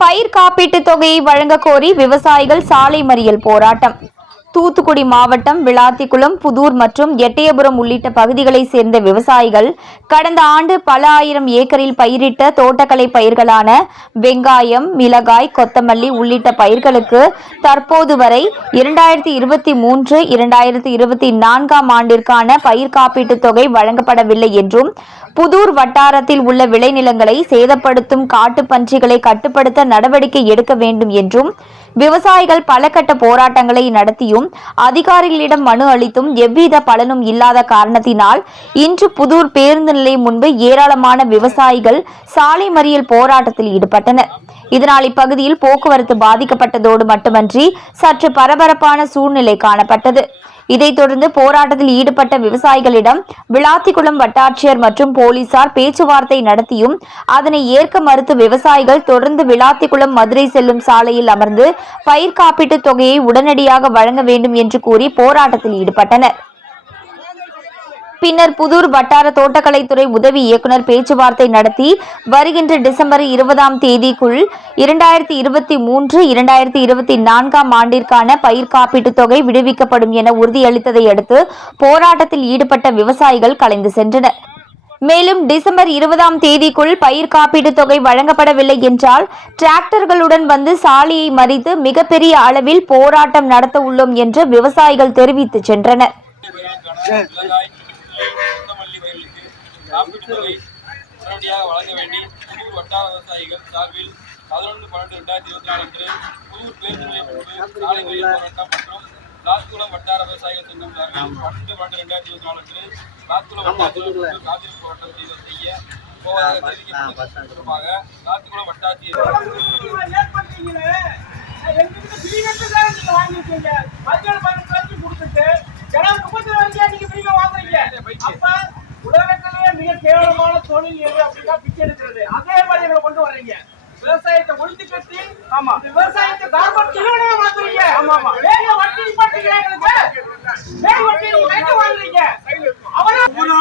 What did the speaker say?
பயிர் காப்பீட்டுத் தொகையை வழங்க கோரி விவசாயிகள் சாலை மறியல் போராட்டம். தூத்துக்குடி மாவட்டம் விளாத்திக்குளம் புதூர் மற்றும் எட்டயபுரம் உள்ளிட்ட பகுதிகளைச் சேர்ந்த விவசாயிகள் கடந்த ஆண்டு பல ஆயிரம் ஏக்கரில் பயிரிட்ட தோட்டக்கலை பயிர்களான வெங்காயம் மிளகாய் கொத்தமல்லி உள்ளிட்ட பயிர்களுக்கு தற்போது வரை இரண்டாயிரத்தி இருபத்தி மூன்று இரண்டாயிரத்தி இருபத்தி நான்காம் ஆண்டிற்கான பயிர் காப்பீட்டுத் தொகை வழங்கப்படவில்லை என்றும் புதூர் வட்டாரத்தில் உள்ள விளைநிலங்களை சேதப்படுத்தும் காட்டுப்பன்றிகளை கட்டுப்படுத்த நடவடிக்கை எடுக்க வேண்டும் என்றும் விவசாயிகள் பல கட்ட போராட்டங்களை நடத்தியும் அதிகாரிகளிடம் மனு அளித்தும் எவ்வித பலனும் இல்லாத காரணத்தினால் இன்று புதூர் பேருந்து நிலையம் முன்பு ஏராளமான விவசாயிகள் சாலை மறியல் போராட்டத்தில் ஈடுபட்டனர். இதனால் இப்பகுதியில் போக்குவரத்து பாதிக்கப்பட்டதோடு மட்டுமன்றி சற்று பரபரப்பான சூழ்நிலை காணப்பட்டது. இதைத் தொடர்ந்து போராட்டத்தில் ஈடுபட்ட விவசாயிகளிடம் விளாத்திக்குளம் வட்டாட்சியர் மற்றும் போலீசார் பேச்சுவார்த்தை நடத்தியும் அதனை ஏற்க மறுத்து விவசாயிகள் தொடர்ந்து விளாத்திக்குளம் மதுரை செல்லும் சாலையில் அமர்ந்து பயிர் காப்பீட்டுத் தொகையை உடனடியாக வழங்க வேண்டும் என்று கூறி போராட்டத்தில் ஈடுபட்டனர். பின்னர் புதூர் வட்டார தோட்டக்கலைத்துறை உதவி இயக்குனர் பேச்சுவார்த்தை நடத்தி வருகின்ற டிசம்பர் இருபதாம் தேதிக்குள் இரண்டாயிரத்தி இருபத்தி மூன்று இரண்டாயிரத்தி இருபத்தி நான்காம் ஆண்டிற்கான பயிர் காப்பீட்டுத் தொகை விடுவிக்கப்படும் என உறுதியளித்ததை அடுத்து போராட்டத்தில் ஈடுபட்ட விவசாயிகள் கலைந்து சென்றனர். மேலும் டிசம்பர் இருபதாம் தேதிக்குள் பயிர் காப்பீட்டுத் தொகை வழங்கப்படவில்லை என்றால் டிராக்டர்களுடன் வந்து சாலையை மறித்து மிகப்பெரிய அளவில் போராட்டம் நடத்த உள்ளோம் என்று விவசாயிகள் தெரிவித்து சென்றனர். காப்பீட்டுத் தொகை உடனடியாக வழங்க வேண்டி புதூர் வட்டார விவசாயிகள் சார்பில் பதினொன்று பன்னெண்டு ரெண்டாயிரத்தி இருபத்தி நாலு அன்று புதூர் பேருந்து முன்பு சாலை போராட்டம் மற்றும் லாஸ்குளம் வட்டார விவசாயிகள் சங்கம் சார்பில் பன்னெண்டு பன்னெண்டு ரெண்டாயிரத்தி இருபத்தி நாலு அன்று லாஸ்குளம் வட்டாரத்தில் முன்பு காத்திருப்பு போராட்டம் செய்ய செய்ய போவதாக தெரிவிக்கப்பட்டது தொடர்பாக லாஸ்குளம் வட்டாட்சியர் ஏற்பட்டீங்களே கேவலமான தொழில் எது அப்படின்னா பிச்சை எடுக்கிறது. அதே மாதிரி எங்களை கொண்டு வர்றீங்க. விவசாயத்தை ஒழித்து கட்டி ஆமா. விவசாயத்தை தார்மம் திருவண்ணா மாத்துறீங்க. ஆமா ஆமா. வேக வட்டி நிப்பாட்டீங்க எங்களுக்கு? வேக வட்டி நீங்க கைட்டு வாங்குறீங்க. அவரா அண்ணா,